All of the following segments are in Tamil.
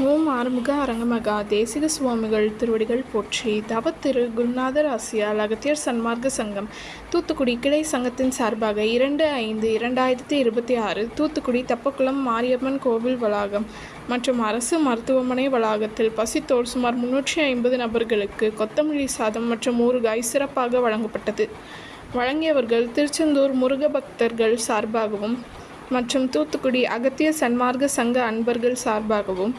ஓம் ஆறுமுக அரங்கமகா தேசிக சுவாமிகள் திருவடிகள் போற்றி. தவத்திரு குருநாதர் ஆசியால் அகத்தியர் சன்மார்க்க சங்கம் தூத்துக்குடி கிளை சங்கத்தின் சார்பாக 2/5/2026 தூத்துக்குடி தப்பக்குளம் மாரியம்மன் கோவில் வளாகம் மற்றும் அரசு மருத்துவமனை வளாகத்தில் பசித்தோர் சுமார் 350 நபர்களுக்கு கொத்தமல்லி சாதம் மற்றும் ஊறுகாய் சிறப்பாக வழங்கப்பட்டது. வழங்கியவர்கள் திருச்செந்தூர் முருக பக்தர்கள் சார்பாகவும் மற்றும் தூத்துக்குடி அகத்திய சன்மார்க்க சங்க அன்பர்கள் சார்பாகவும்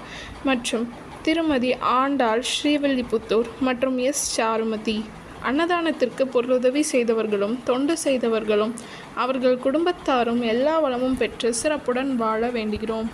மற்றும் திருமதி ஆண்டாள் ஸ்ரீவில்லிபுத்தூர் மற்றும் எஸ் சாருமதி. அன்னதானத்திற்கு பொருளுதவி செய்தவர்களும் தொண்டு செய்தவர்களும் அவர்கள் குடும்பத்தாரும் எல்லா வளமும் பெற்று சிறப்புடன் வாழ வேண்டுகிறோம்.